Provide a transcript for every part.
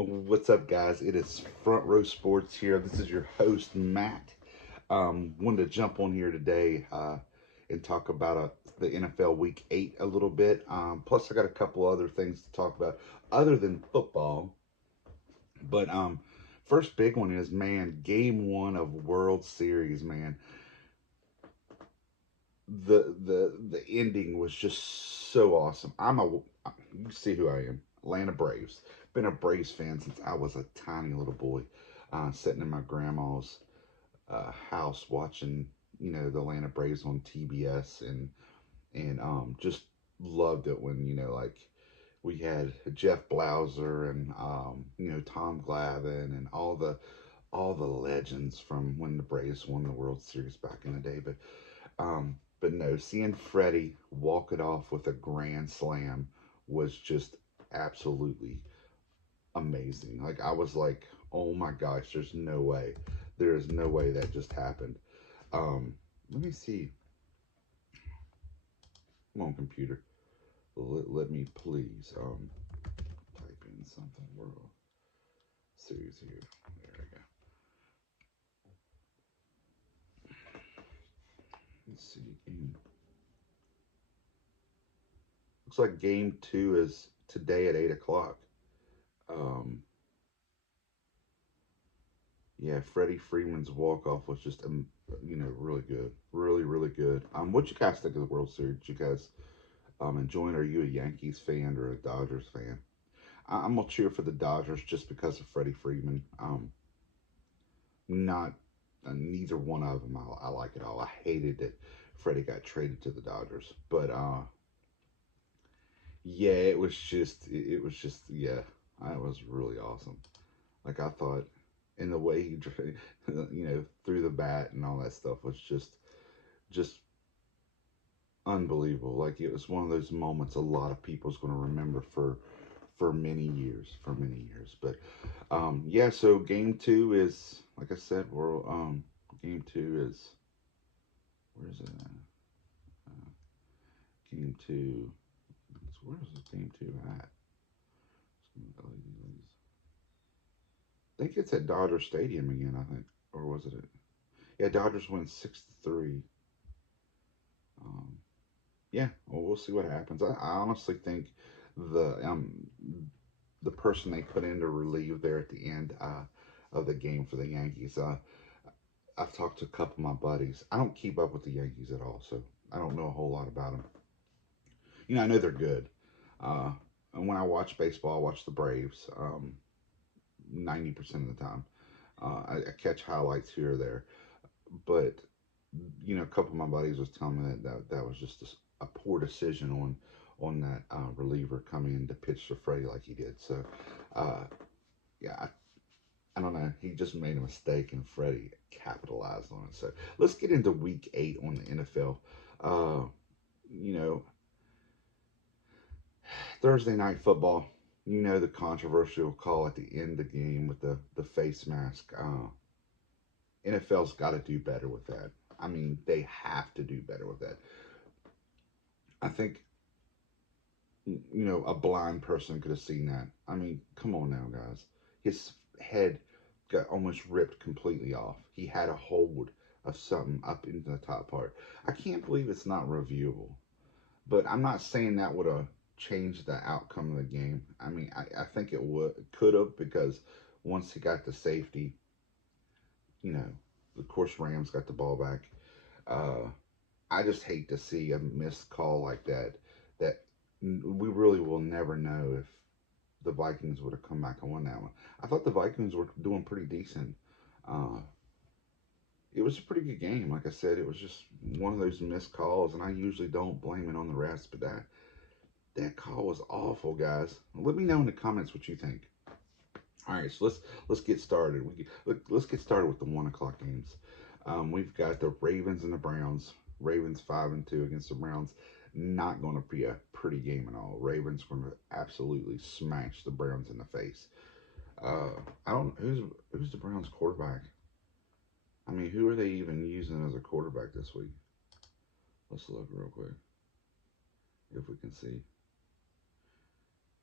What's up, guys? It is Front Row Sports here. This is your host, Matt. Wanted to jump on here today and talk about the NFL Week 8 a little bit. Plus, I got a couple other things to talk about other than football. But first big one is, man, Game 1 of World Series, man. The ending was just so awesome. You see who I am, Atlanta Braves. Been a Braves fan since I was a tiny little boy, sitting in my grandma's house watching, the Atlanta Braves on TBS, and just loved it when, like, we had Jeff Blauser and Tom Glavine and all the legends from when the Braves won the World Series back in the day. But no, seeing Freddie walk it off with a grand slam was just absolutely amazing. Like, I was like, oh my gosh, there's no way. There is no way that just happened. Let me see. Come on, computer. Let me please type in something. World Series here. There we go. Let's see. Looks like game 2 is today at 8 o'clock. Um, Yeah, Freddie Freeman's walk off was just really good, really really good. What you guys think of the World Series? You guys enjoying? Are you a Yankees fan or a Dodgers fan? I'm gonna cheer for the Dodgers just because of Freddie Freeman. Not neither one of them I like at all. I hated that Freddie got traded to the Dodgers, but yeah, it was just yeah, it was really awesome. Like, I thought, and the way he, threw the bat and all that stuff was just unbelievable. Like, it was one of those moments a lot of people's going to remember for many years, But yeah, so game 2 is, like I said, game 2 is, where is it at? Game 2. Where is this game 2 at? I think it's at Dodger Stadium again. I think, or was it? Yeah, Dodgers win 6-3. Um, yeah, well, we'll see what happens. I honestly think the um the person they put in to relieve there at the end of the game for the Yankees. I've talked to a couple of my buddies. I don't keep up with the Yankees at all, so I don't know a whole lot about them. I know they're good. Uh, and when I watch baseball, I watch the Braves 90% of the time. I catch highlights here or there, but a couple of my buddies was telling me that was just a poor decision on that reliever coming in to pitch to Freddie like he did. So, uh, yeah, I don't know. He just made a mistake, and Freddie capitalized on it. So let's get into Week 8 on the NFL. Uh, you know, Thursday night football. The controversial call at the end of the game with the face mask. NFL's got to do better with that. I mean, they have to do better with that. I think a blind person could have seen that. I mean, come on now, guys. His head got almost ripped completely off. He had a hold of something up into the top part. I can't believe it's not reviewable. But I'm not saying that would have changed the outcome of the game. I mean, I think could have, because once he got the safety, you know, of course Rams got the ball back. Uh, I just hate to see a missed call like that. That we really will never know if the Vikings would have come back and won that one. I thought the Vikings were doing pretty decent. Uh, it was a pretty good game. Like I said, it was just one of those missed calls, and I usually don't blame it on the refs, but that call was awful, guys. Let me know in the comments what you think. All right, so let's get started. Let's get started with the 1 o'clock games. We've got the Ravens and the Browns. Ravens 5-2 against the Browns. Not going to be a pretty game at all. Ravens going to absolutely smash the Browns in the face. I don't who's the Browns quarterback. I mean, who are they even using as a quarterback this week? Let's look real quick if we can see.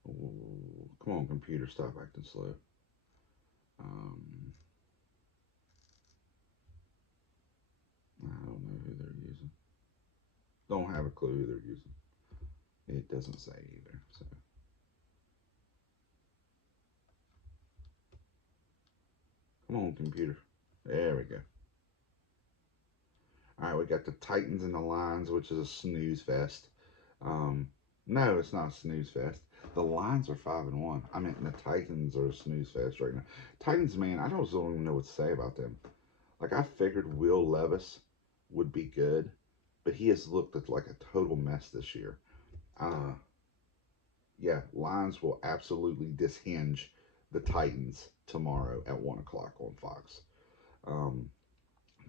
Ooh, come on, computer, stop acting slow. Um, I don't know who they're using. Don't have a clue who they're using. It doesn't say either. So come on, computer. There we go. All right, we got the Titans and the Lions, which is a snooze fest. Um, no, it's not a snooze fest. The Lions are 5-1. I mean, the Titans are a snooze fest right now. Titans, man, I don't even know what to say about them. Like I figured Will Levis would be good, but he has looked like a total mess this year. Uh, yeah, Lions will absolutely dishinge the Titans tomorrow at 1 o'clock on Fox. Um,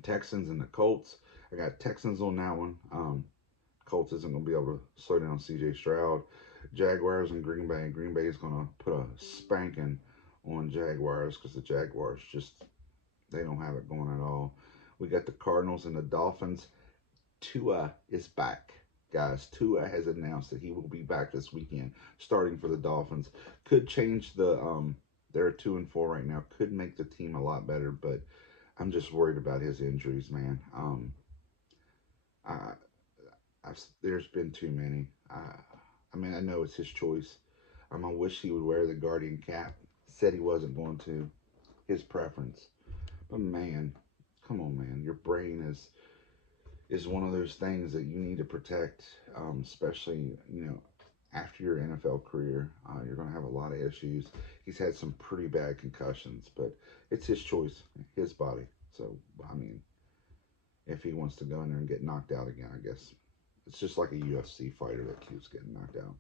Texans and the Colts. I got Texans on that one. Colts isn't going to be able to slow down C.J. Stroud. Jaguars and Green Bay. Green Bay is going to put a spanking on Jaguars because the Jaguars just they don't have it going at all. We got the Cardinals and the Dolphins. Tua is back. Guys, Tua has announced that he will be back this weekend, starting for the Dolphins. Could change the they're 2-4 right now. Could make the team a lot better, but I'm just worried about his injuries, man. I, there's been too many. I mean, I know it's his choice. I wish he would wear the Guardian cap. Said he wasn't going to. His preference. But man, come on, man. Your brain is one of those things that you need to protect, especially after your NFL career. You're going to have a lot of issues. He's had some pretty bad concussions, but it's his choice, his body. So I mean, if he wants to go in there and get knocked out again, I guess it's just like a UFC fighter that keeps getting knocked out.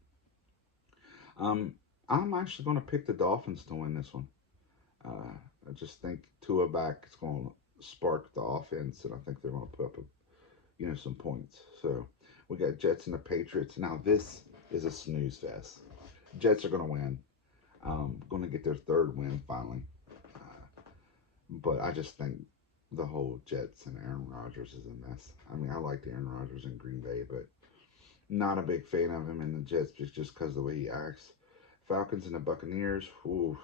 Um, I'm actually going to pick the Dolphins to win this one. I just think Tua back is going to spark the offense, and I think they're going to put up some points. So we got Jets and the Patriots. Now this is a snooze fest. Jets are going to win. Going to get their third win finally. But I just think the whole Jets and Aaron Rodgers is a mess. I mean, I liked Aaron Rodgers in Green Bay, but not a big fan of him in the Jets just because of the way he acts. Falcons and the Buccaneers. Ooh,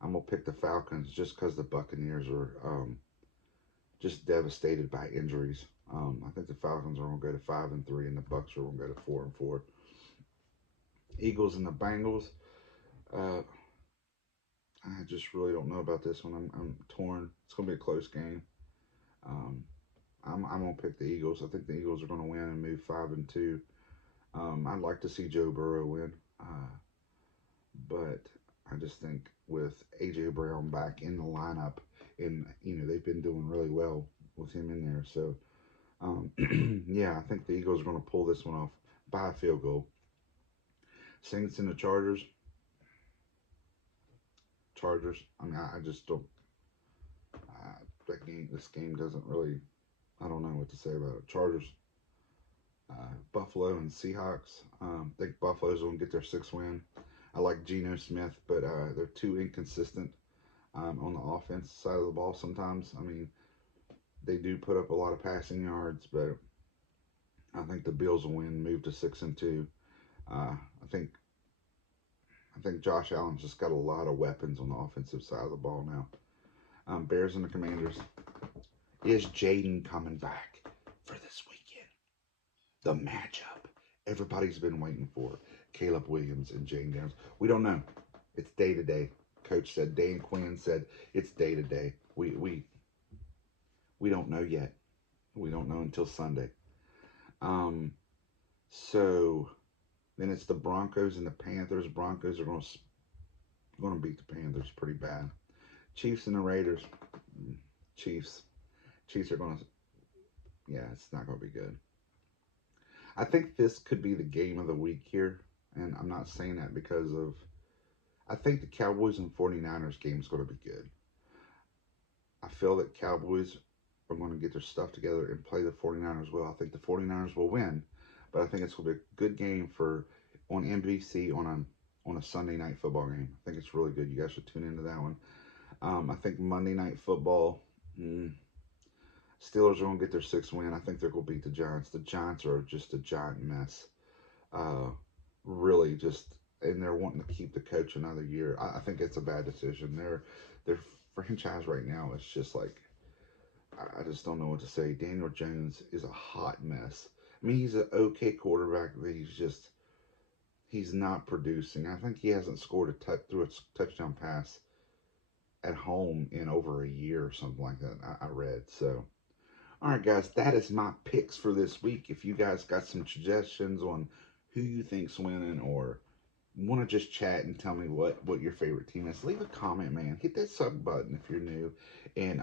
I'm gonna pick the Falcons just because the Buccaneers are just devastated by injuries. I think the Falcons are gonna go to 5-3, and the Bucks are gonna go to 4-4. Eagles and the Bengals. Uh, I just really don't know about this one. I'm torn. It's gonna be a close game. Um, I'm gonna pick the Eagles. I think the Eagles are gonna win and move 5-2. I'd like to see Joe Burrow win, but I just think with AJ Brown back in the lineup, and they've been doing really well with him in there. So yeah, I think the Eagles are gonna pull this one off by a field goal. Saints and the Chargers. Chargers. I mean, I just don't. This game doesn't really. I don't know what to say about it. Chargers. Buffalo and Seahawks. I think Buffalo's going to get their sixth win. I like Geno Smith, but they're too inconsistent on the offense side of the ball sometimes. I mean, they do put up a lot of passing yards, but I think the Bills will win, move to 6-2. I think Josh Allen's just got a lot of weapons on the offensive side of the ball now. Bears and the Commanders. Is Jaden coming back for this weekend? The matchup everybody's been waiting for. Caleb Williams and Jaden Downs. We don't know. It's day to day. Coach said, Dan Quinn said, it's day to day. We don't know yet. We don't know until Sunday. So then it's the Broncos and the Panthers. Broncos are going to beat the Panthers pretty bad. Chiefs and the Raiders. Chiefs. Chiefs are going to. Yeah, it's not going to be good. I think this could be the game of the week here, and I'm not saying that because of. I think the Cowboys and 49ers game is going to be good. I feel that Cowboys are going to get their stuff together and play the 49ers well. I think the 49ers will win, but I think it's going to be a good game on NBC on a Sunday night football game. I think it's really good. You guys should tune into that one. I think Monday Night Football. Steelers are going to get their sixth win. I think they're going to beat the Giants. The Giants are just a giant mess. Really, just and they're wanting to keep the coach another year. I think it's a bad decision. Their franchise right now is just like, I just don't know what to say. Daniel Jones is a hot mess. I mean, he's an okay quarterback, but he's not producing. I think he hasn't scored through a touchdown pass at home in over a year or something like that. I read so. All right, guys, that is my picks for this week. If you guys got some suggestions on who you think's winning, or want to just chat and tell me what your favorite team is, leave a comment, man. Hit that sub button if you're new, and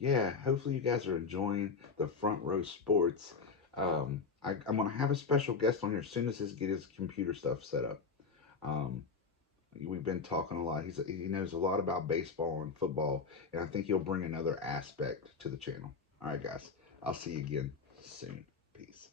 yeah, hopefully you guys are enjoying the Front Row Sports. I'm gonna have a special guest on here as soon as he get his computer stuff set up. Um, we've been talking a lot. He knows a lot about baseball and football, and I think he'll bring another aspect to the channel. All right, guys, I'll see you again soon. Peace.